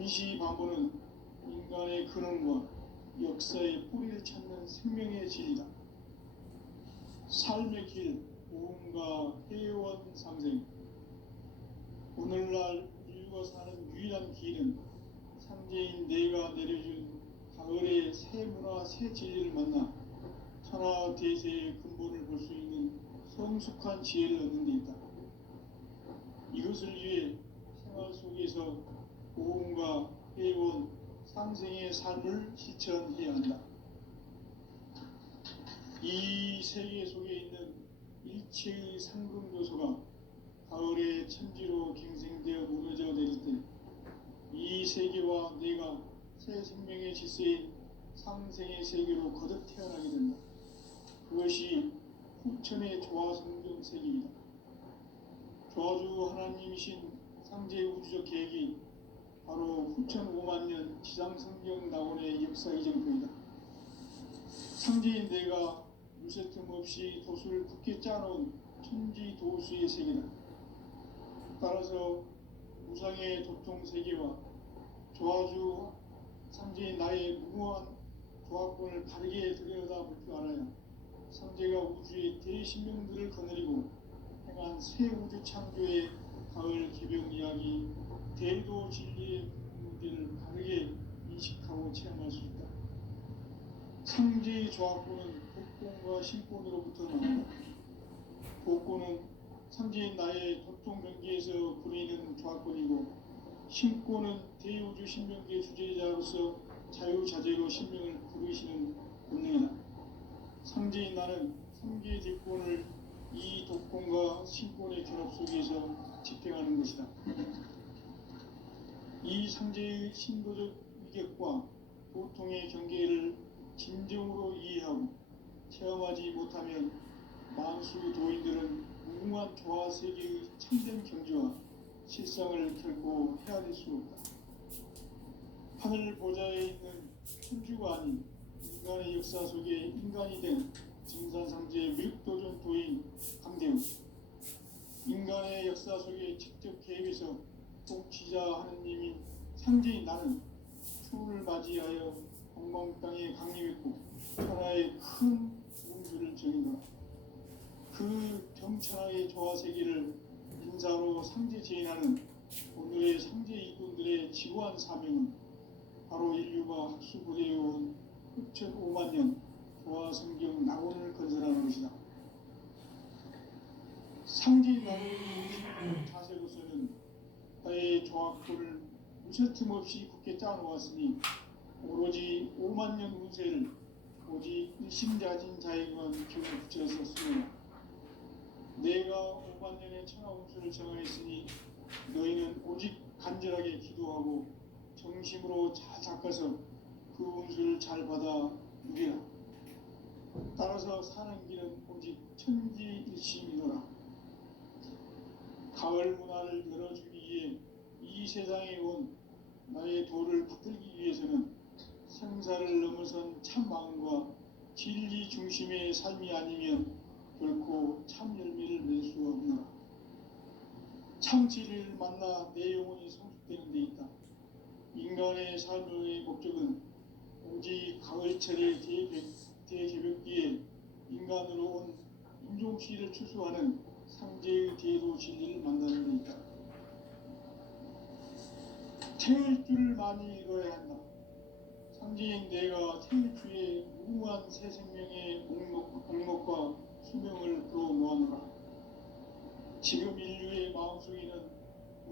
임시 반보는 인간의 근원과 역사의 뿌리를 찾는 생명의 진리다. 삶의 길, 모험과 해원 상생. 오늘날 인류가 사는 유일한 길은 상제인 내가 내려준 가을의 새 문화, 새 진리를 만나 천하 대세의 근본을 볼 수 있는 성숙한 지혜를 얻는 데 있다. 이것을 위해 생활 속에서 모험과 해원, 상생의 삶을 실천해야 한다. 이 세계 속에 있는 일체의 상금 요소가 가을의 천지로 갱생되어 무너져 내릴 때 이 세계와 내가 새 생명의 질서인 상생의 세계로 거듭 태어나게 된다. 그것이 후천의 조화성경 세계이다. 조화주 하나님이신 상제의 우주적 계획이 바로 후천 5만 년 지상성경 낙원의 역사 이정표이다. 상제인 내가 유세틈 없이 도수를 굳게 짜놓은 천지 도수의 세계다. 따라서 우상의 도통 세계와 조화주 상제인 나의 무모한 조합권을 바르게 들여다볼 줄 알아야 상제가 우주의 대신명들을 거느리고 행한 새 우주 창조의 가을 개병 이야기, 대도 진리의 문제를 바르게 인식하고 체험할 수 있다. 상제의 조합권은 복권과 신권으로부터 나온다. 복권은 상제인 나의 도통 경계에서 부리는 조합권이고, 신권은 대우주 신명계 주제자로서 자유자재로 신명을 부르시는 본능이다. 상제인 나는 3개의 대권을 이 독권과 신권의 결합 속에서 집행하는 것이다. 이 상제의 신도적 위격과 보통의 경계를 진정으로 이해하고 체험하지 못하면 만수 도인들은 무궁한 조화세계의 참된 경지와 실상을 결코 헤아릴 수 없다. 하늘 보좌에 있는 천주가 아닌 인간의 역사 속에 인간이 된 증산상제의 밀도전 도인 강대우. 인간의 역사 속에 직접 개입해서 통치자 하느님인 상제인 나는 추운을 맞이하여 엉망 땅에 강림했고 천하의 큰 우주를 정의노라. 그 경천하의 조화세계를 인사로 상제 제인하는 오늘의 상제 이꾼들의 지구한 사명은 바로 인류가 학수부대해온 흡천 5만 년 조화성경 낙원을 건설하는 것이다. 상제 낙원의 자세로서는 나의 조합권을 무쇠틈 없이 굳게 짜놓았으니 오로지 5만 년 운세를 오직 일심자진 자에게만 기운을 붙여서 쓰노라. 내가 5만 년의 천하 운수를 정하였으니 너희는 오직 간절하게 기도하고 정심으로 잘 닦아서 그 운수를 잘 받아 누리라. 따라서 사는 길은 오직 천지일심이노라. 가을 문화를 열어주기 위해 이 세상에 온 나의 도를 붙들기 위해서는 생사를 넘어선 참 마음과 진리 중심의 삶이 아니면 결코 참 열매를 낼 수 없노라. 참 진리를 만나 내 영혼이 성숙되는 데 있다. 인간의 삶의 목적은 오직 가을철의 대개벽기에 인간으로 온 인종시를 추수하는 상제의 대도 진리를 만나는 데 있다. 태울 줄을 많이 이뤄야 한다. 상제인 내가 태울 주의 무궁한 새 생명의 목록과 수명을 불어놓아노라. 지금 인류의 마음속에는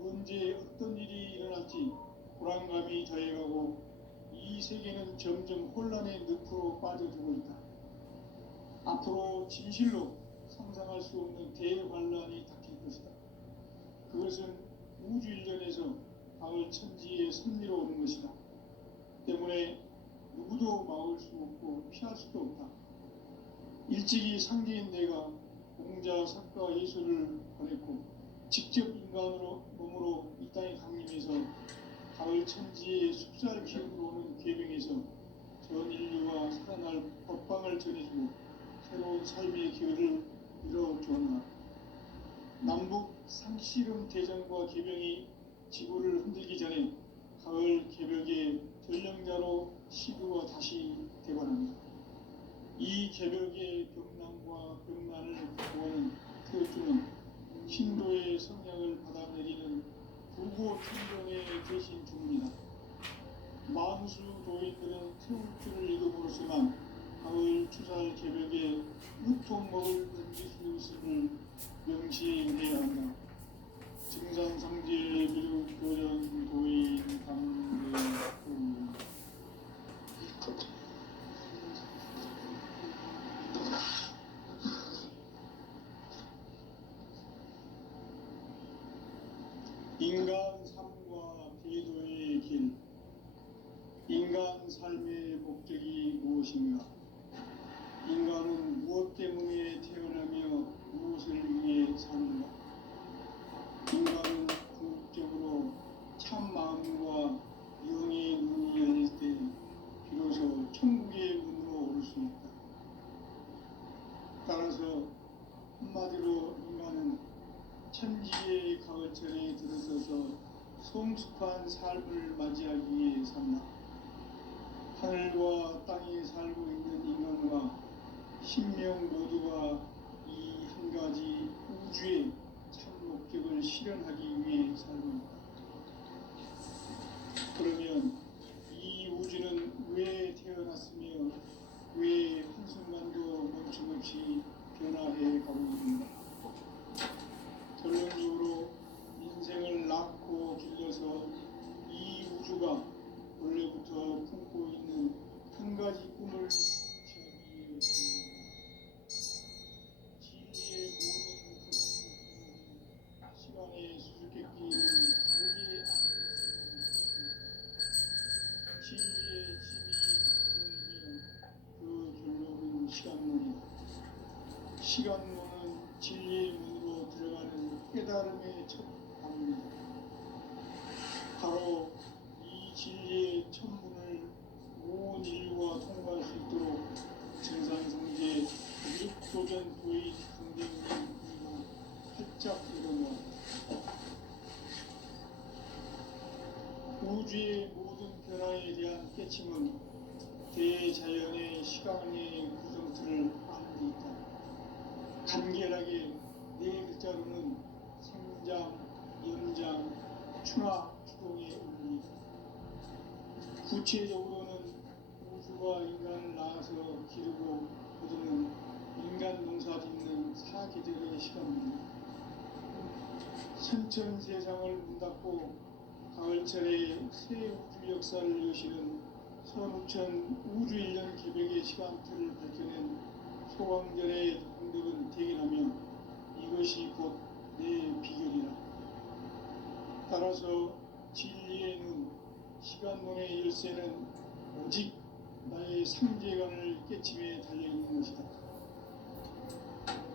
언제 어떤 일이 일어날지 불안감이 더해가고 이 세계는 점점 혼란의 늪으로 빠져들고 있다. 앞으로 진실로 상상할 수 없는 대환란이 닥칠 것이다. 그것은 우주 일전에서 가을 천지의 섭리로 오는 것이다. 때문에 누구도 막을 수 없고 피할 수도 없다. 일찍이 상제인 내가 공자, 석가, 예수를 보냈고 직접 인간으로 몸으로 이 땅에 강림해서 가을 천지의 숲살 기운으로 오는 계명에서 전 인류와 살아날 법방을 전해주고 새로운 삶의 기회를 이뤄주었노라. 남북 상씨름 대전과 계명이 지구를 흔들기 전에 가을 우주의 성량을 받아내리는 부고 천종의 대신 주문이다. 만수 도인들은 태울 줄을 이름으로서만 가을 추살 개벽에 유통먹을 던질 수 있음을 명시해야 한다. 증산상제의 미륵 도전 도인 강대훈. 인간 삶과 배도의 길. 인간 삶의 목적이 무엇인가? 인간은 무엇 때문에 태어나며 무엇을 위해 사는가? 인간은 궁극적으로 참 마음과 영의 눈이 열릴 때 비로소 천국의 문으로 오를 수 있다. 따라서 한마디로 인간은 천지의 가을철에 들어서서 성숙한 삶을 맞이하기 위해 산다. 하늘과 땅에 살고 있는 인간과 신명 모두가 이 한 가지 우주의 참 목적을 실현하기 위해 살고 있다. 그러면 이 우주는 왜 태어났으며 왜 한순간도 멈춤없이 변화해 가고 있는가? 결론적으로 인생을 낳고 길러서 이 우주가 원래부터 품고 있는 한 가지 꿈을 채우기 위해 진리의 모든 시간의 수수께끼를 다르게 진리의 힘이 이루어지며 그 결론은 시간론이다. 시간론은 진리의 문으로 들어가는 깨달음의 첫 방문이다. 바로 이 진리의 천문을 온 인류가 통과할 수 있도록 증산성제 미륵도전 도의 강대훈이 활짝 일어났다. 우주의 모든 변화에 대한 깨침은 대자연의 시간의 구성틀을 아는 데 있다. 간결하게 네 글자로는 생장, 연장, 추나, 추동의 의미이다. 구체적으로는 우주가 인간을 낳아서 기르고 거두는 인간 농사 짓는 사계절의 시간입니다. 선천 세상을 문 닫고 가을철에 새 우주 역사를 여시는 선우천 우주 1년 개벽의 시간틀을 밝혀낸 소광절의 공덕은 대견하며 이것이 곧 내 비결이라. 따라서 진리의 눈, 시간론의 열쇠는 오직 나의 상제관을 깨침에 달려있는 것이다.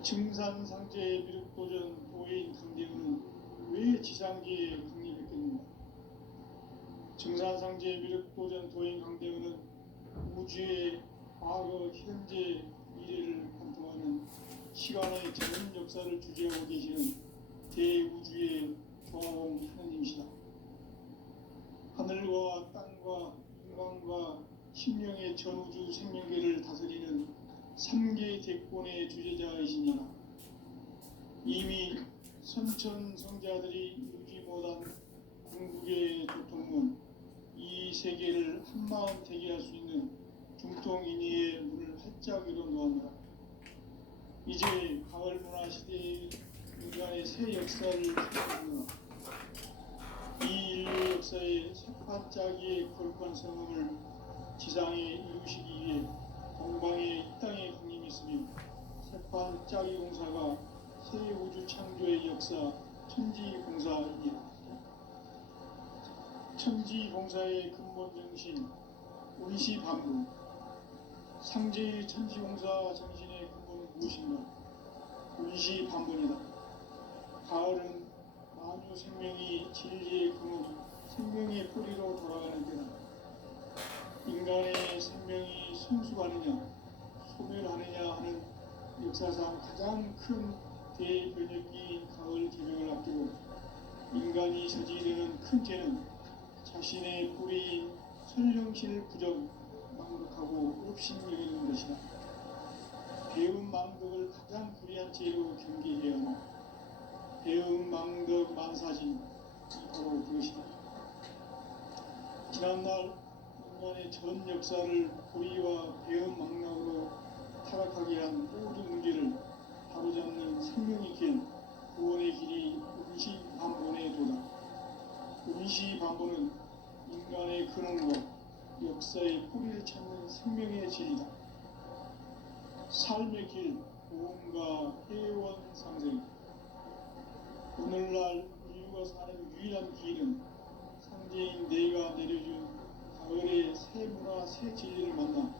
증산상제의 미륵도전 도인 강대훈은 왜 지상계에 강림했겠는가? 증산상제의 미륵도전 도인 강대훈은 우주의 과거, 현재, 미래를 관통하는 시간의 전 역사를 주재하고 계시는 대우주의 조화공 하느님이시다. 하늘과 땅과 인간과 심령의 전우주 생명계를 다스리는 3개 대권의 주제자이시니라. 이미 선천성자들이 유지 못한 궁극의 도통문, 이 세계를 한마음 되게 할 수 있는 중통인의의 문을 활짝 열어놓았노라. 이제 가을 문화 시대의 인간의 새 역사를 시작하노라. 이 인류 역사의 새반짝이의 거룩한 성음을 지상에 이루시기 위해 동방의 이 땅에 강림했으며 새반짝이 공사가 새 우주 창조의 역사 천지공사이니라. 천지공사의 근본 정신 운시반부. 상제의 천지공사 정신의 근본은 무엇인가? 운시반분이다. 가을은 만유 생명이 진리의 근원, 생명의 뿌리로 돌아가는 때다. 인간의 생명이 성숙하느냐, 소멸하느냐 하는 역사상 가장 큰 대변혁기인 가을 개벽을 앞두고 인간이 저지르는 큰 죄는 자신의 뿌리인 선령실 부정, 망극하고 업신여기는 것이다. 배운 망극을 가장 불의한 죄로 경계해야 한다. 대응망덕 만사진 바로 그것이다. 지난날 인간의 전 역사를 고의와 대응망락으로 타락하게 한 모든 문제를 바로잡는 생명의 길, 구원의 길이 운시반본에 도다. 운시반본은 인간의 근원과 역사의 뿌리를 찾는 생명의 진리다. 삶의 길, 보험과 회원 상생. 오늘날 인류가 사는 유일한 길은 상제인 내가 내려준 가을의 새 문화, 새 진리를 만나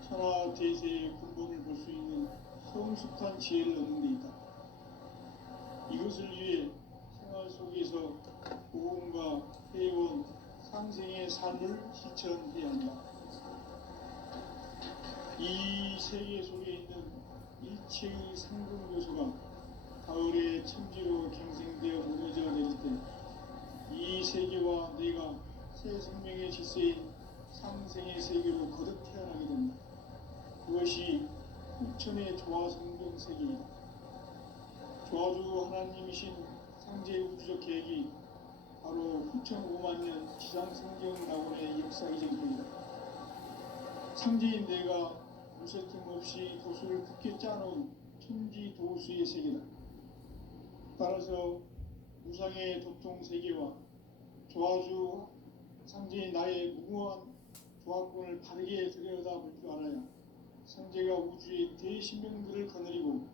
천하 대세의 근본을 볼 수 있는 성숙한 지혜를 얻는 데 있다. 이것을 위해 생활 속에서 보험과 회원, 상생의 삶을 실천해야 한다. 이 세계 속에 있는 일체의 상금 요소가 가을의 천지로 갱생되어 무너져 내릴 때 이 세계와 내가 새 생명의 질서인 상생의 세계로 거듭 태어나게 된다. 그것이 후천의 조화성경 세계이다. 조화주 하나님이신 상제 우주적 계획이 바로 후천 5만년 지상성경 낙원의 역사 이전입니다. 상제인 내가 무쇠틈 없이 도수를 굳게 짜놓은 천지 도수의 세계다. 따라서 무상의 도통 세계와 조화주 상제인 나의 무궁한 조화권을 바르게 들여다볼 줄 알아야 상제가 우주의 대신명들을 거느리고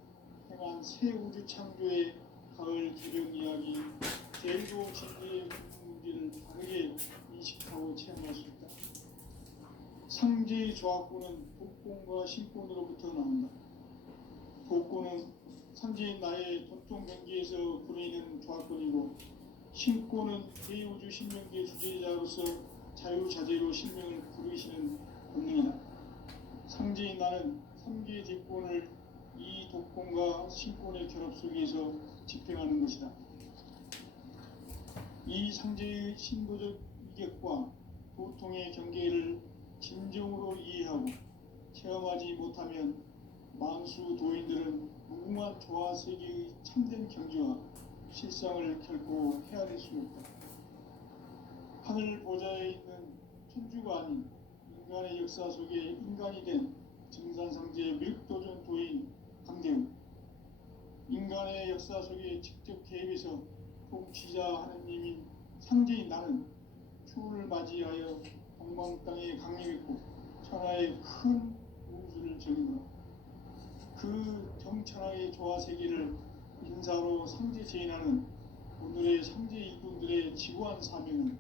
행한 새 우주 창조의 가을 기령 이야기, 대일도 진리의 문제를 바르게 인식하고 체험할 수 있다. 상제의 조화권은 복권과 신권으로부터 나온다. 복권은 상제인 나의 도통 경계에서 부르는 조화권이고, 신권은 대우주 신명계의 주제자로서 자유자재로 신명을 부르시는 본능이다. 상제인 나는 3개의 뒷권을 이 독권과 신권의 결합 속에서 집행하는 것이다. 이 상제의 신도적 이격과 도통의 경계를 진정으로 이해하고 체험하지 못하면 만수 도인들은 무궁한 조화 세계의 참된 경지와 실상을 결코 헤아릴 수 없다. 하늘 보좌에 있는 천주가 아닌 인간의 역사 속에 인간이 된 증산상제의 밀도전 도인 강대우, 인간의 역사 속에 직접 개입해서 통치자 하느님인 상제인 나는 추후를 맞이하여 동방 땅에 강림했고 천하의 큰 우주를 정의노라. 그 정천하의 조화 세계를 인사로 상제 제인하는 오늘의 상제 일꾼들의 지구한 사명은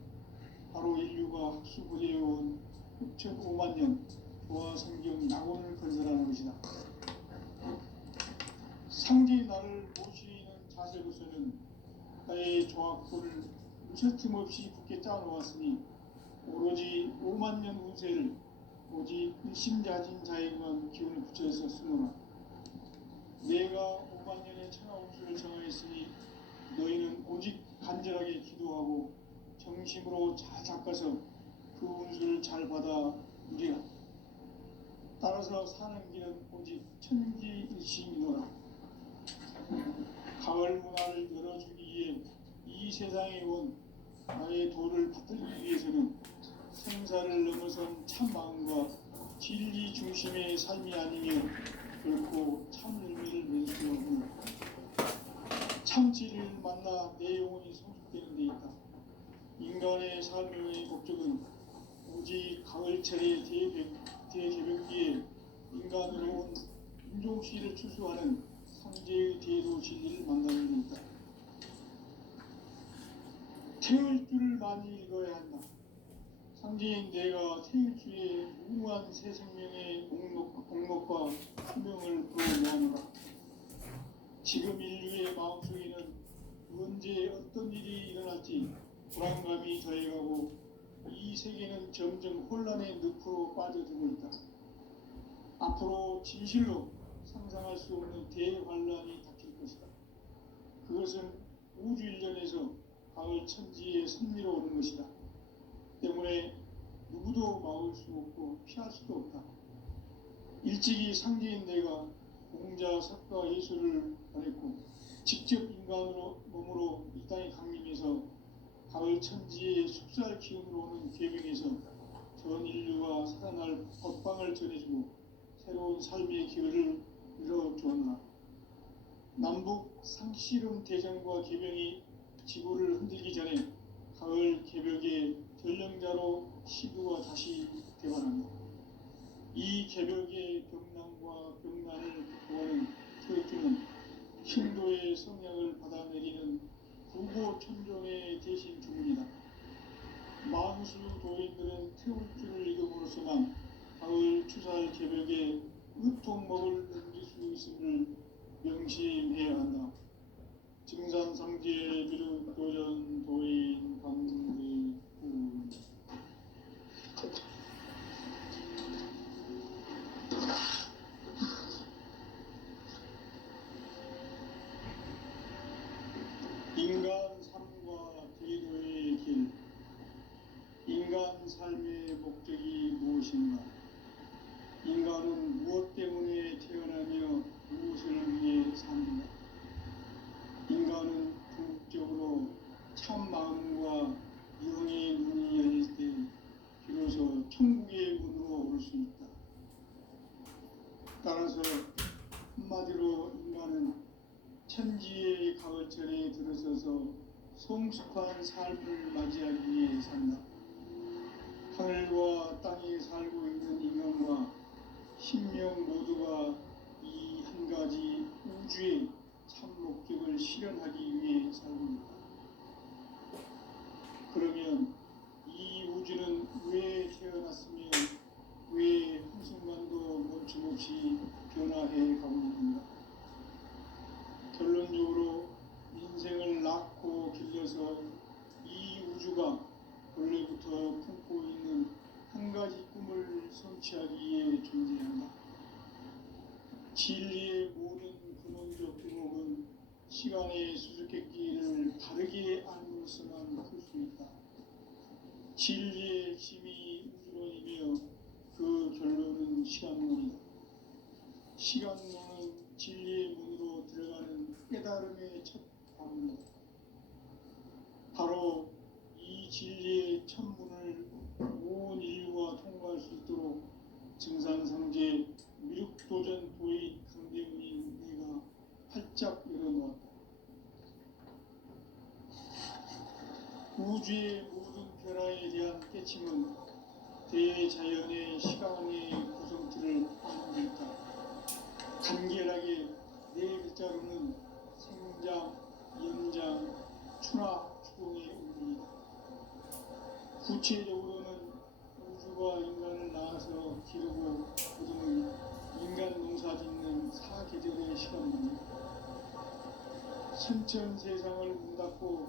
바로 인류가 학수부재해온 6,500만 년 조화 성경 낙원을 건설하는 것이다. 상제의 나를 모시는 자세로서는 나의 조화권을 무쇠틈 없이 굳게 짜놓았으니 오로지 5만 년 운세를 오직 일심자진 자에게만 기운을 붙여서 쓰노라. 내가 5만 년의 천하 운수를 정하였으니 너희는 오직 간절하게 기도하고 정심으로 잘 닦아서 그 운수를 잘 받아 누리라. 따라서 사는 길은 오직 천지일심이노라. 가을 문화를 열어주기 위해 이 세상에 온 나의 도를 받들기 위해서는 생사를 넘어선 참 마음과 진리 중심의 삶이 아니면 결코 참 열매를 맺을 수 없는 참 진리를 만나 내 영혼이 성숙되는 데 있다. 인간의 삶의 목적은 오직 가을철의 대개벽기에 인간으로 온 인종씨를 추수하는 상제의 대도 진리를 만나는 데 있다. 태울 줄을 많이 읽어야 한다. 상제인 내가 태일주의 무궁한 새 생명의 공목과 수명을 불어모아노라. 지금 인류의 마음속에는 언제 어떤 일이 일어날지 불안감이 더해가고 이 세계는 점점 혼란의 늪으로 빠져들고 있다. 앞으로 진실로 상상할 수 없는 대환란이 닥칠 것이다. 그것은 우주 일전에서 가을 천지의 섭리로 오는 것이다. 때문에 누구도 막을 수 없고 피할 수도 없다. 일찍이 상제인 내가 공자, 석가, 예술을 보냈고 직접 인간으로 몸으로 이 땅에 강림해서 가을 천지의 숲살 기운으로 오는 계명에서 전 인류가 살아날 법방을 전해주고 새로운 삶의 기회를 열어주었나. 남북 상씨름 대전과 계명이 지구를 흔들기 전에 가을 개벽의 전령자로 시부가 다시 되관한다. 이 개벽의 병난과 병난을 극복하는 태극기는 신도의 성향을 받아내리는 구고 천종의 대신 주문이다. 만수 도인들은 태울줄을 읽음으로써만 가을 추살 개벽의 의통목을 넘길 수 있음을 명심해야 한다. 증산상제 비륵 도전 도인 강대구. 인간 삶과 대도의 길. 인간 삶의 목적이 무엇인가? 인간은 무엇 때문에 태어나며 무엇을 위해 사는가? 인간은 궁극적으로 참 마음과 영의 문이 열릴 때 비로소 천국의 문으로 올 수 있다. 따라서 한마디로 인간은 천지의 가을철에 들어서서 성숙한 삶을 맞이하기 위해 산다. 하늘과 땅에 살고 있는 인간과 신명 모두가 이 한 가지 우주의 참 목적을 실현하기 위해 살고 있다. 그러면 이 우주는 왜 태어났으며 왜 한순간도 멈춤없이 변화해 가고 있는가? 결론적으로 인생을 낳고 길러서 이 우주가 원래부터 품고 있는 한 가지 꿈을 성취하기 위해 존재한다. 진리의 모든 근원적 규목은 시간의 수수께끼를 바르게 알므로서만 풀 수 있다. 진리의 핵심이 우주론이며 그 결론은 시간론이다. 시간론은 진리의 문으로 들어가는 깨달음의 첫 방문이다. 바로 이 진리의 천문을 온 인류가 통과할 수 있도록 증산상제 미륵도전 도의 강대훈인 내가 활짝 열어놓았다. 우주의 모든 변화에 대한 깨침은 대자연의 시간의 구성틀을 만들었다. 간결하게 네 글자로는 생장, 연장, 추나 추동의 의미이다. 구체적으로는 우주가 인간을 낳아서 기르고 거두는 인간 농사 짓는 사계절의 시간입니다. 선천 세상을 문 닫고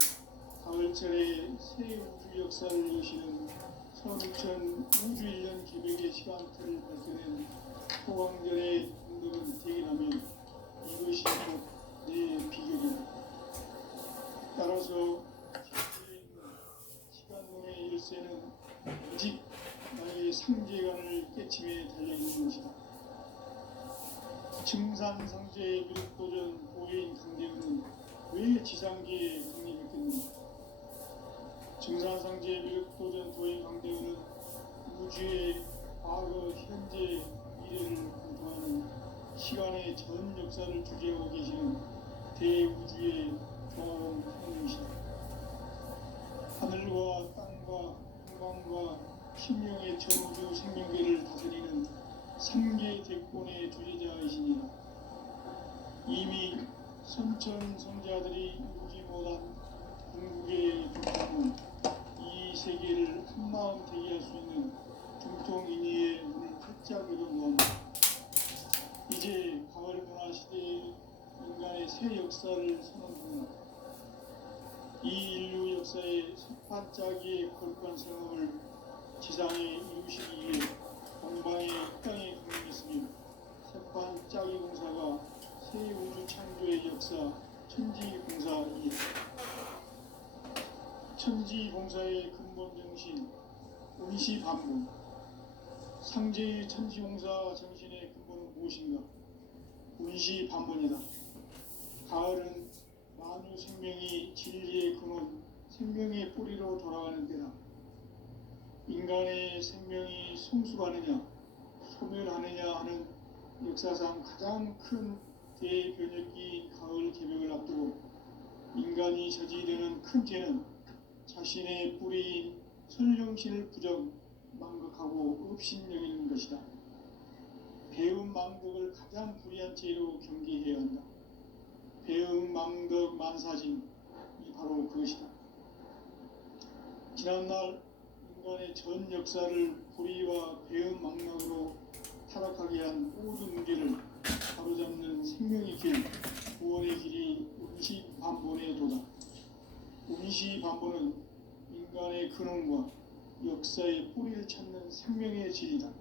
가을철에 새 우주 역사를 여시는 선우천 우주일년 기백의 시간틀을 발견한 소강절의 공덕은 대기라면 이것이 곧 내 비결이다. 따라서 시간론의 열쇠는 오직 나의 상제관을 깨침에 달려있는 것이다. 증산상제의 미륵도전 도인 강대훈은 왜 지상계에 강림했겠는가? 증산상제의 미륵도전 도인 강대훈은 우주의 과거, 현재, 미래를 공통하는 시간의 전 역사를 주재하고 계시는 대우주의 경험형이시다. 하늘과 땅과 한강과 신명의 전우주 생명계를 다스리는 삼계 대권의 주제자이시니라. 이미 선천 성자들이 이루지 못한 궁극의 중통은 이 세계를 한마음 되게 할 수 있는 중통인의의 문을 활짝 열어놓았다. 이제 가을 문화 시대의 인간의 새 역사를 선언한다. 이 인류 역사의 첫 반짝이의 거룩한 생업을 지상에 이루시기 위해 동방의 땅에 강림했으며 첫 반짝이 공사가 새 우주 창조의 역사 천지봉사이다. 천지봉사의 근본 정신 운시반문. 상제의 천지봉사 정신의 근본은 무엇인가? 운시반문이다. 가을은 만유 생명이 진리의 근원, 생명의 뿌리로 돌아가는 때다. 인간의 생명이 성숙하느냐 소멸하느냐 하는 역사상 가장 큰 대변혁기 가을 개벽을 앞두고 인간이 저지르는 큰 죄는 자신의 뿌리인 선령신을 부정, 망각하고 업신여기는 것이다. 배움 망덕을 가장 불의한 죄로 경계해야 한다. 배움 망덕 만사진이 바로 그것이다. 지난날 인간의 전 역사를 불의와 배움 망락으로 타락하게 한 모든 문제를 바로잡는 생명의 길, 구원의 길이 운시반본의 도다. 운시반본은 인간의 근원과 역사의 뿌리를 찾는 생명의 질이다.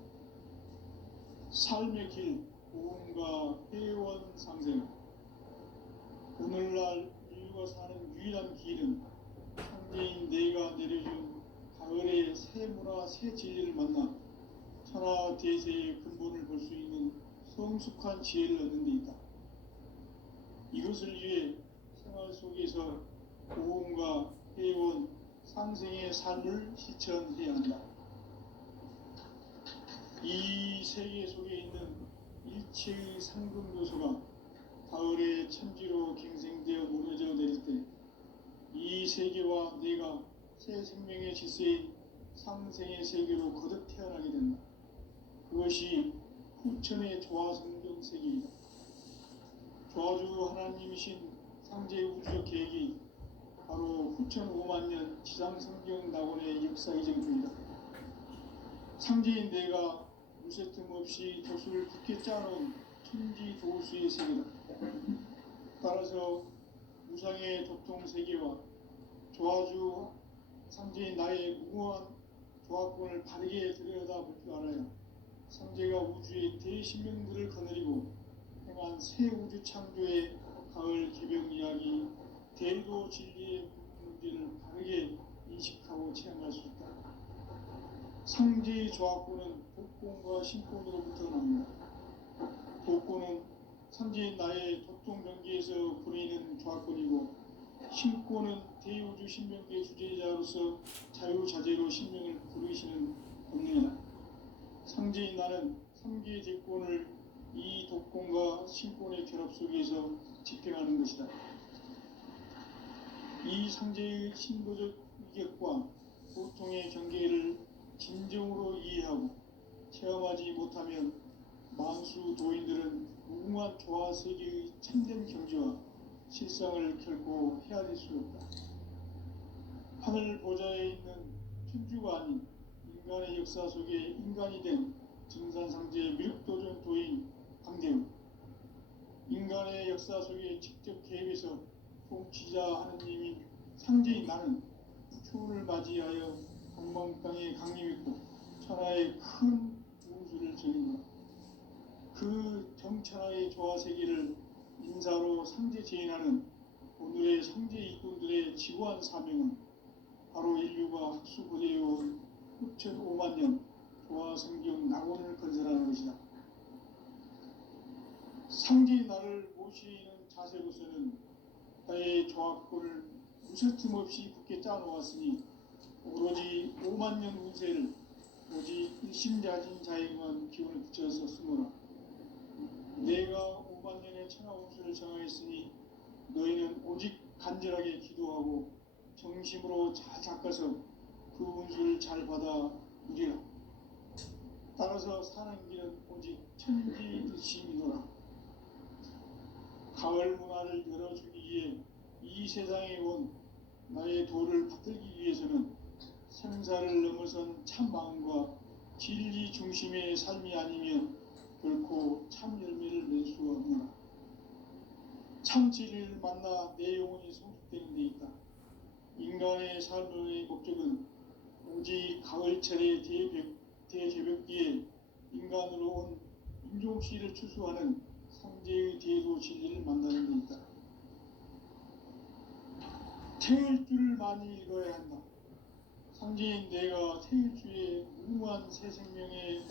삶의 길, 고음과 회원 상생. 오늘날 인류가 사는 유일한 길은 창조인 내가 내려준 가을의 새 문화, 새 진리를 만나 천하 대세의 근본을 볼 수 있는 성숙한 지혜를 얻는 데 있다. 이것을 위해 생활 속에서 고음과 회원, 상생의 삶을 실천해야 한다. 이 세계 속에 있는 일체의 상금 요소가 가을의 천지로 갱생되어 무너져 내릴 때 이 세계와 내가 새 생명의 질서인 상생의 세계로 거듭 태어나게 된다. 그것이 후천의 조화성경 세계이다. 조화주 하나님이신 상제 우주적 계획이 바로 후천 5만 년 지상성경 낙원의 역사 이전 중이다. 상제인 내가 무쇠 틈 없이 조수를 굳게 짜놓은 천지 조수의 세계다. 따라서 무상의 도통 세계와 조화주 상제인 나의 무궁한 조화권을 바르게 들여다볼 줄 알아야 상제가 우주의 대신명들을 거느리고 행한 새 우주 창조의 가을 개벽 이야기, 대도 진리의 문제를 바르게 인식하고 체험할 수 있다. 상제의 조화권은 복권과 신권으로부터 납니다. 복권은 상제인 나의 도통 경계에서 보내는 조화권이고, 신권은 대우주 신명계 주제자로서 자유자재로 신명을 부르시는 권능이다. 상제인 나는 3개의 대권을 이 독권과 신권의 결합 속에서 집행하는 것이다. 이 상제의 신도적 위격과 보통의 경계를 진정으로 이해하고 체험하지 못하면 만수 도인들은 무궁한 조화 세계의 참된 경지와 실상을 결코 헤아릴 수 없다. 하늘 보좌에 있는 천주가 아닌 인간의 역사 속에 인간이 된 증산상제 미륵도전 도인 강대우, 인간의 역사 속에 직접 개입해서 통치자 하느님인 상제인 나는 추운을 맞이하여 동방 땅에 강림했고 천하의 큰 우주를 정인다. 그 정천하의 조화 세계를 인사로 상제 제인하는 오늘의 상제 일꾼들의 지구한 사명은 바로 인류가 학수고대해온 후천 5만 년 조화 성경 낙원을 건설하는 것이다. 상제인 나를 모시는 자세로서는 나의 조화권을 무쇠틈 없이 굳게 짜놓았으니 오로지 5만 년 운세를 오직 일심자진 자에게만 기운을 붙여서 쓰노라. 내가 5만 년의 천하 운수를 정하였으니 너희는 오직 간절하게 기도하고 정심으로 잘 닦아서 그 운수를 잘 받아 누리라. 따라서 사는 길은 오직 천지일심이노라. 가을 문화를 열어주기 위해 이 세상에 온 나의 도를 받들기 위해서는 생사를 넘어선 참 마음과 진리 중심의 삶이 아니면 결코 참 열매를 낼 수 없노라. 참 진리를 만나 내 영혼이 성숙되는 데 있다. 인간의 삶의 목적은 오직 가을철의 대개벽기에 인간으로 온 인종씨를 추수하는 상제의 대도 진리를 만나는 데 있다. 태일주를 많이 읽어야 한다. 상제인 내가 태일주의 무궁한 새 생명의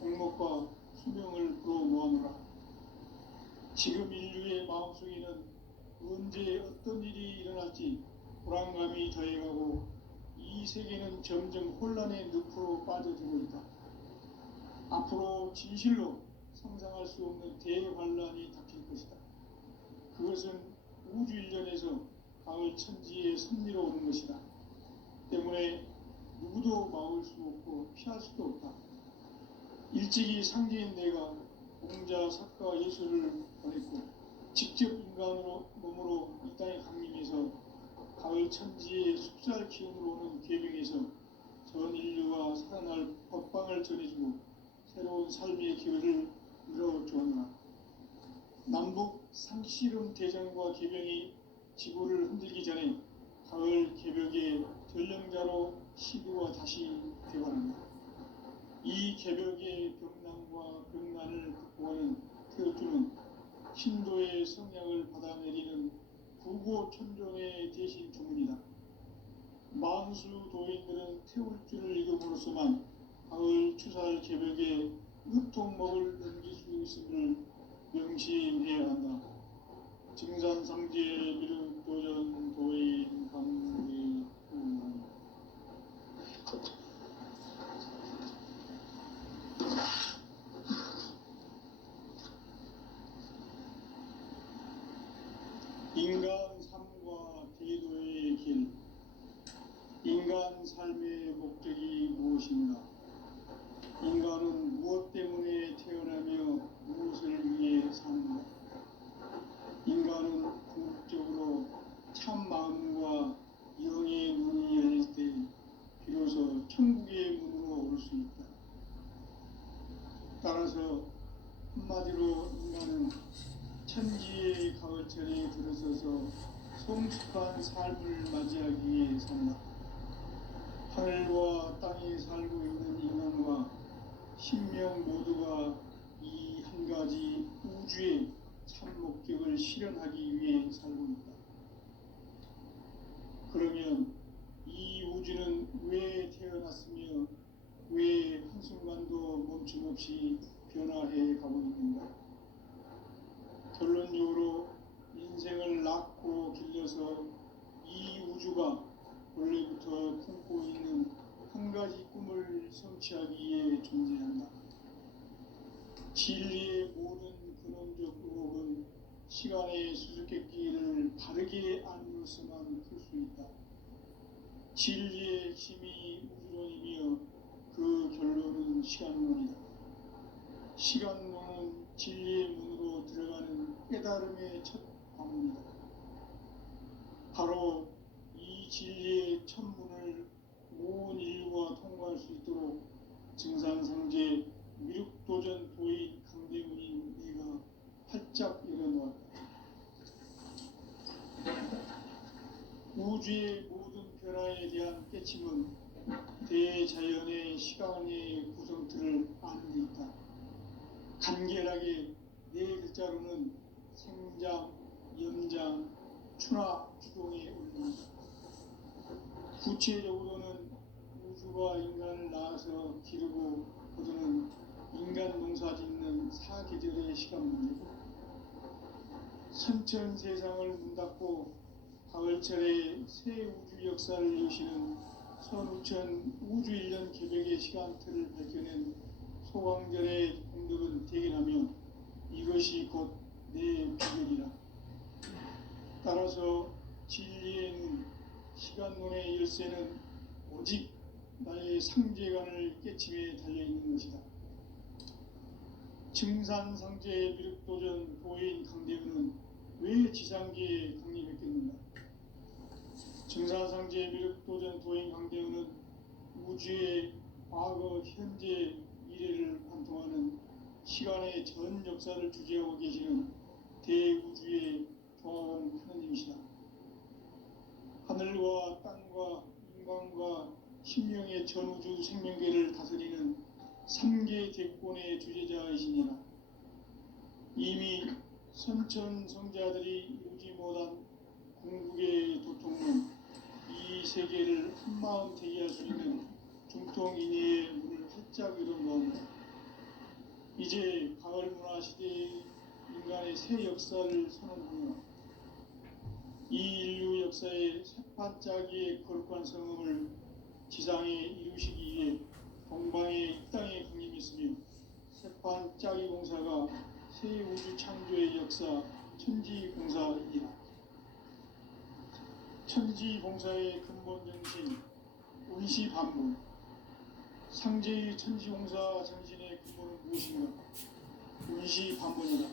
목록과 수명을 불어놓아노라. 지금 인류의 마음속에는 언제 어떤 일이 일어날지 불안감이 더해가고 이 세계는 점점 혼란의 늪으로 빠져들고 있다. 앞으로 진실로 상상할 수 없는 대환란이 닥칠 것이다. 그것은 우주 일련에서 가을 천지의 섭리로 오는 것이다. 때문에 누구도 막을 수 없고 피할 수도 없다. 일찍이 상제인 내가 공자, 사과, 예수를 보냈고 직접 인간으로 몸으로 이 땅에 강림해서 가을 천지의 숲살 기운으로 오는 계명에서 전 인류가 살아날 법방을 전해주고 새로운 삶의 기회를 열어주었노라. 남북 상씨름 대전과 계병이 지구를 흔들기 전에 가을 개벽의 전령자로 시구가 다시 되어간다. 이 개벽의 병난과 병난을 극복하는 태어주는 신도의 성량을 받아내리는 구고천종의 대신 주문이다. 만수 도인들은 태울주를 읽음으로써만 가을 추살 개벽의 으통목을 넘길 수 있음을 명심해야 한다. 증산상제 미륵도전 도인 강의 인간 삶과 기도의 길. 인간 삶의 목적이 무엇인가? 인간은 무엇 때문에 태어나며 무엇을 위해 사는가? 인간은 궁극적으로 참 마음과 영의 문이 열릴 때 비로소 천국의 문으로 올 수 있다. 따라서 한마디로 인간은 천지의 가을철에 들어서서 성숙한 삶을 맞이하기 위해 산다. 하늘과 땅에 살고 있는 인간과 신명 모두가 이 한 가지 우주의 참 목적을 실현하기 위해 살고 있다. 그러면 이 우주는 왜 태어났으며 왜 한순간도 멈춤없이 변화해 가고 있는가? 결론적으로 인생을 낳고 길러서 이 우주가 원래부터 품고 있는 한 가지 꿈을 성취하기 위해 존재한다. 진리의 모든 근원적 의혹은 시간의 수수께끼를 바르게 알므로서만 풀 수 있다. 진리의 핵심이 우주론이며 그 결론은 시간론이다. 시간론은 진리의 문으로 들어가는 깨달음의 첫 방문이다. 바로 이 진리의 첫 문을 온 인류가 통과할 수 있도록 증산상제 미륵도전 도인 강대문인 내가 활짝 열어놓았다. 우주의 모든 변화에 대한 깨침은 대자연의 시간의 구성틀을 아는 데 있다. 간결하게 네 글자로는 생장, 연장, 추나 주동에 올린다. 구체적으로는 우주가 인간을 낳아서 기르고 거두는 인간 농사 짓는 사계절의 시간 문제고, 선천 세상을 문닫고 가을철에 새 우주 역사를 여시는 선우천 우주 1년 개벽의 시간틀을 밝혀낸 소강절의 공덕은 대견하며 이것이 곧 내 비결이라. 따라서 진리에는 시간론의 열쇠는 오직 나의 상제관을 깨침에 달려있는 것이다. 증산상제 미륵도전 도인 강대훈은 왜 지상계에 강림했겠는가? 증산상제 미륵도전 도인 강대훈은 우주의 과거, 현재, 미래를 관통하는 시간의 전 역사를 주재하고 계시는 대우주의 조화원 하느님이시다. 하늘과 땅과 인간과 신명의 전우주 생명계를 다스리는 3계 대권의 주재자이시니라. 이미 선천성자들이 이루지 못한 궁극의 도통론, 이 세계를 한마음 대기할 수 있는 중통인의의 문을 활짝 열어놓았다. 이제 가을 문화 시대의 인간의 새 역사를 선언하며 이 인류 역사의 새판짜기의 거룩한 성음을 지상에 이루시기 위해 동방의 이 땅에 군림했으며 새판짜기 공사가 새 우주 창조의 역사 천지공사이다. 천지공사의 근본 정신 운시반복. 상제의 천지공사 정신의 근본은 무엇인가? 운시반복이다.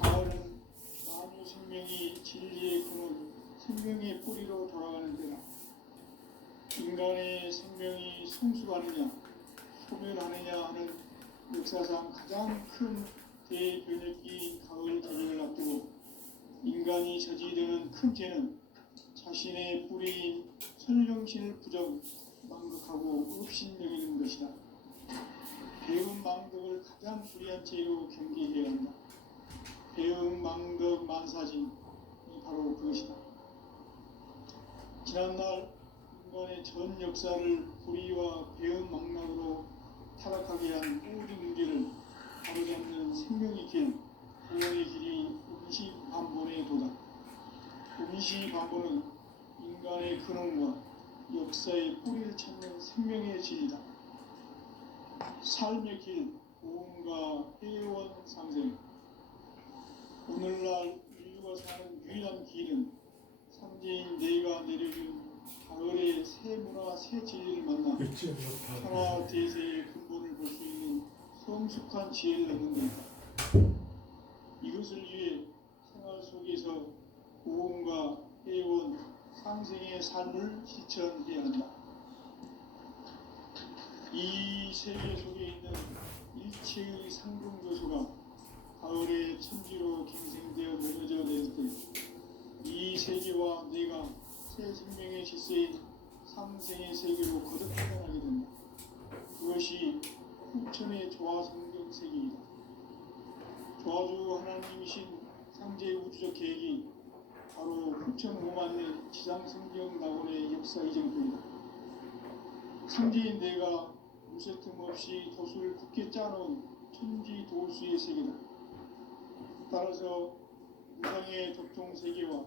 가을은 만유 생명이 진리의 근원, 생명의 뿌리로 돌아가는 때다. 인간의 생명이 성숙하느냐, 소멸하느냐 하는 역사상 가장 큰 대변혁기 가을 계절을 앞두고 인간이 저지르는 큰 죄는 자신의 뿌리인 선령신을 부정, 망극하고 업신여기는 것이다. 배은 망덕을 가장 불의한 죄로 경계해야 한다. 배은 망덕 만사진이 바로 그것이다. 지난날 인간의 전 역사를 불의와 배은 망락으로 타락하게 한 모든 문제를 바로잡는 생명의 길, 구원의 길이 운시반본에 도다. 운시반본은 인간의 근원과 역사의 뿌리를 찾는 생명의 진리다. 삶의 길, 고음과 회원 상생. 오늘날 인류가 사는 유일한 길은 삼재인 내가 내려준 가을의 새 문화, 새 진리를 만나 천하 대세의 근본을 볼 수 있는 성숙한 지혜를 얻는 것이다. 이것을 위해 생활 속에서 고음과 회원, 상생의 삶을 실천해야 한다. 이 세계 속에 있는 일체의 상승조소가 가을의 천지로 갱생되어 무너져 내릴 때 이 세계와 내가 새 생명의 질서인 상생의 세계로 거듭 태어나게 된다. 그것이 후천의 조화성경 세계이다. 조화주 하나님이신 상제의 우주적 계획이 바로 9,5만 년 지상성경 낙원의 역사 이전뿐이다. 상제인 내가 무쇠 틈 없이 도수를 굳게 짜놓은 천지 도수의 세계다. 따라서 우상의 덕종 세계와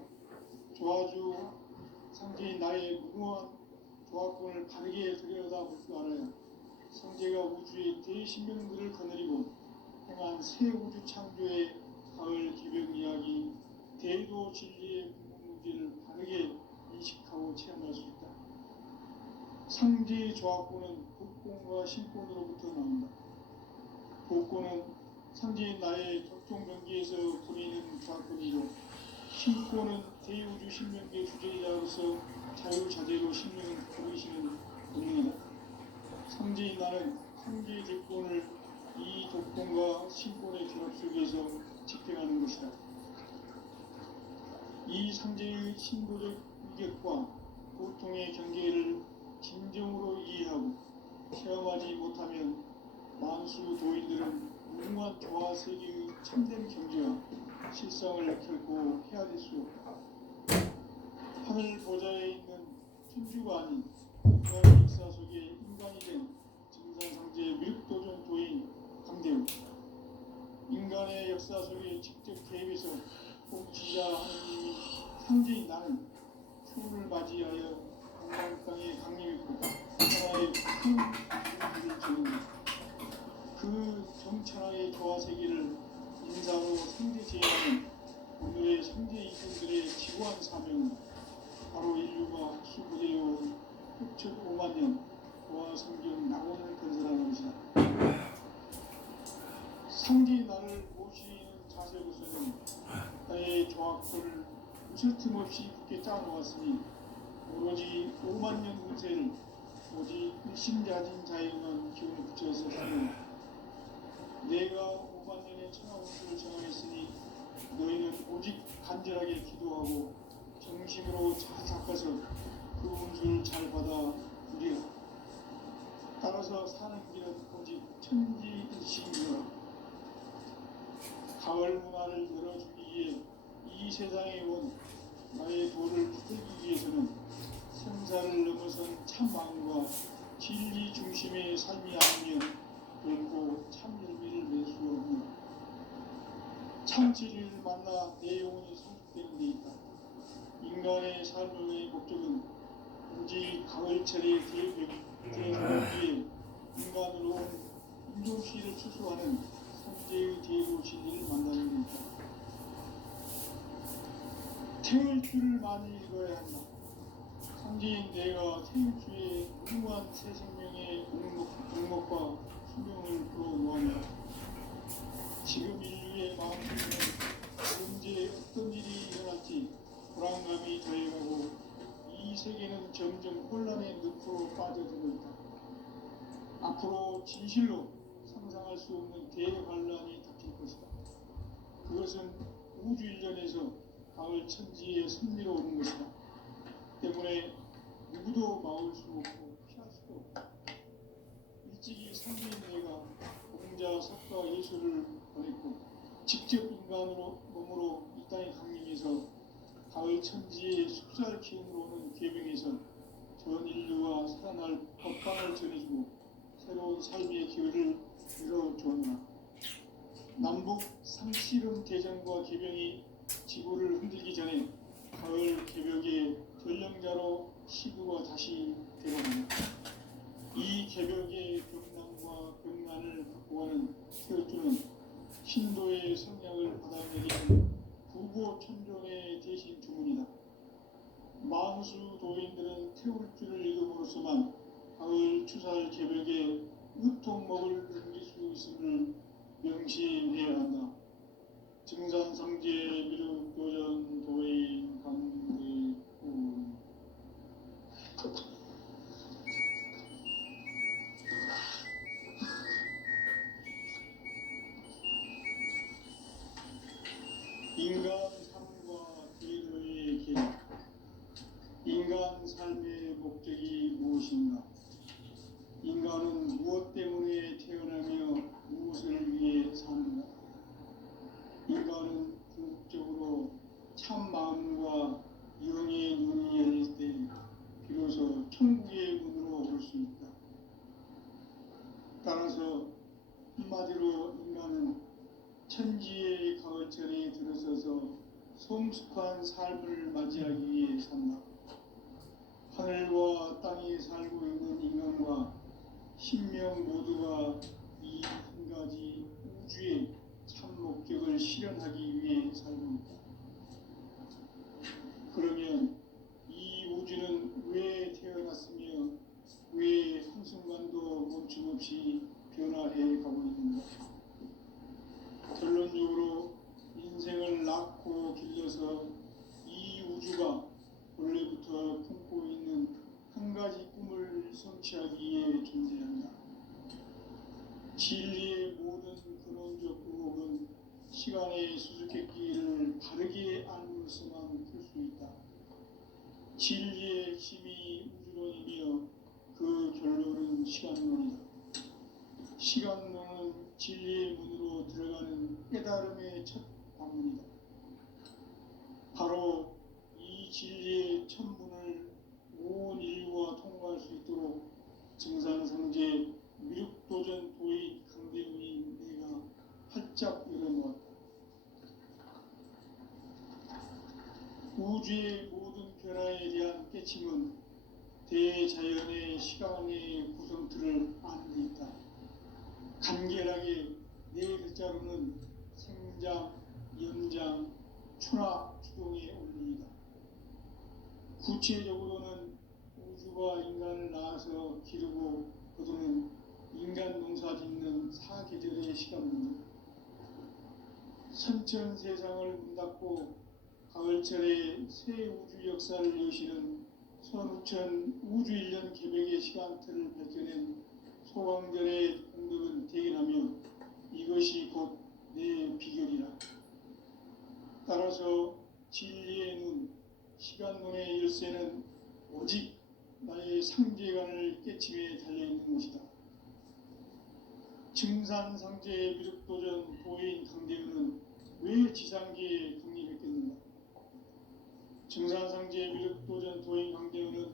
조화주 상제인 나의 무궁한 조화권을 바르게 들여다볼 줄 알아야 상제가 우주의 대신명들을 거느리고 행한 새 우주 창조의 가을 기병 이야기, 대도 진리의 문제를 바르게 인식하고 체험할 수 있다. 상제의 조화권은 복권과 신권으로부터 나온다. 복권은 상제인 나의 덕종 경계에서 부리는 조화권이고, 신권은 대우주 신명계 주제자로서 자유자재로 신명을 부르시는 본능이다. 상제인 나는 상제의 객권을 이 독권과 신권의 결합 속에서 집행하는 것이다. 이 상제의 신도적 위격과 고통의 경계를 진정으로 이해하고 체험하지 못하면 만수 도인들은 무궁한 조화 세계의 참된 경지와 실상을 결코 헤아릴 수 없다. 하늘 보좌에 있는 천주가 아닌 인간의 역사 속에 인간이 된 증산상제의 밀도전 도인 강대우, 인간의 역사 속에 직접 개입해서 통치자 하느님이 상제인 나는 추운을 맞이하여 강남 땅에 강림했고 천하의 큰 일을 주는 그 정천하의 조화 세계를 인사로 상제 제하는 오늘의 상제 이분들의 지구한 사명은 바로 인류가 수고되어온 6,5만 년 조화 성경 낙원을 건설하는 것이다. 상제의 나를 모시는 자세로서는 나의 조화권을 무쇠 틈 없이 굳게 짜놓았으니 오로지 5만 년 운세를 오직 일심자진 자에만 기운을 붙여서 사는 내가 5만 년의 천하 운수를 정하였으니 너희는 오직 간절하게 기도하고 정심으로 잘 닦아서 그 운수를 잘 받아 누리라. 따라서 사는 길은 오직 천지일심이라. 가을 문화를 열어주기 위해 이 세상에 온 나의 도를 붙들기 위해서는 생사를 넘어선 참 마음과 진리 중심의 삶이 아니면 결코 참 열매를 낼 수 없는 참 진리를 만나 내 영혼이 성숙되는 데 있다. 인간의 삶의 목적은 오직 가을철의 대백제에 인간으로 온 인도시를 추수하는 성제의 대도시를 만나는 것이다. 태일주를 많이 읽어야 한다. 성지인 내가 태일주의 무궁한 새 생명의 목록과 수명을 불어놓았다. 지금 인류의 마음속에는 언제 어떤 일이 일어날지 불안감이 더해가고 이 세계는 점점 혼란의 늪으로 빠져들고 있다. 앞으로 진실로 상상할 수 없는 대환란이 닥칠 것이다. 그것은 우주 일전에서 가을 천지의 섭리로 오는 것이다. 때문에 누구도 막을 수 없고 피할 수도 없다. 일찍이 성지인 내가 공자, 석가, 예수를 보냈고 직접 인간으로 몸으로 이 땅에 강림해서 가을 천지의 숲살 기운으로 오는 계명에서 전 인류와 살아날 법방을 전해주고 새로운 삶의 기회를 열어주었나. 남북 상씨름 대전과 계명이 지구를 흔들기 전에 가을 개벽의 전령자로 시구가 다시 되어간다. 이 개벽의 병난과 병난을 극복하는 태울주는 신도의 성향을 받아내리는 구보 천종의 대신 주문이다. 만수 도인들은 태울주를 읽음으로써만 가을 추살 개벽의 의통목을 넘길 수 있음을 명심해야 한다. 증산성제 미륵도전 도인 강대구 인간 삶과 기도의 길. 인간 삶의 목적이 무엇인가? 인간은 무엇 때문에 태어나며 무엇을 위해 사는가? 인간은 궁극적으로 참 마음과 영의 눈이 열릴 때 비로소 천국의 문으로 올 수 있다. 따라서 한마디로 인간은 천지의 가을철에 들어서서 성숙한 삶을 맞이하기 위해 산다. 하늘과 땅에 살고 있는 인간과 신명 모두가 이 한 가지 우주의 참 목적을 실현하기 위해 살고 있다. 그러면 이 우주는 왜 태어났으며 왜 한순간도 멈춤없이 변화해 가고 있는가? 결론적으로 인생을 낳고 길러서 이 우주가 원래부터 품고 있는 한 가지 꿈을 성취하기 위해 존재한다. 진리의 모든 근원적 의혹은 시간의 수수께끼를 바르게 알므로서만 풀 수 있다. 진리의 핵심이 우주론이며 그 결론은 시간론이다. 시간론은 진리의 문으로 들어가는 깨달음의 첫 방문이다. 바로 이 진리의 첫 문을 온 인류가 통과할 수 있도록 증산성제 미륵도전 도의 강대훈이 내가 활짝 열어놓았다. 우주의 모든 변화에 대한 깨침은 대자연의 시간의 구성틀을 아는 데 있다. 간결하게 네 글자로는 생장, 연장, 추나 추동의 원리이다. 구체적으로는 우주가 인간을 낳아서 기르고 거두는 인간 농사 짓는 사계절의 시간입니다. 선천 세상을 문닫고 가을철에 새 우주 역사를 여시는 선우천 우주 1년 개벽의 시간틀을 밝혀낸 소강전의 공덕은 대견하며 이것이 곧 내 비결이라. 따라서 진리의 눈, 시간론의 열쇠는 오직 나의 상제관을 깨침에 달려있는 것이다. 증산상제의 미륵도전 도인 강대훈은 왜 지상계에 강림했겠는가? 증산상제의 미륵도전 도인 강대훈은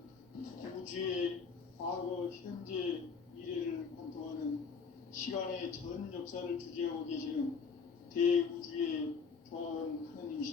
우주의 과거, 현재, 미래를 관통하는 시간의 전 역사를 주재하고 계시는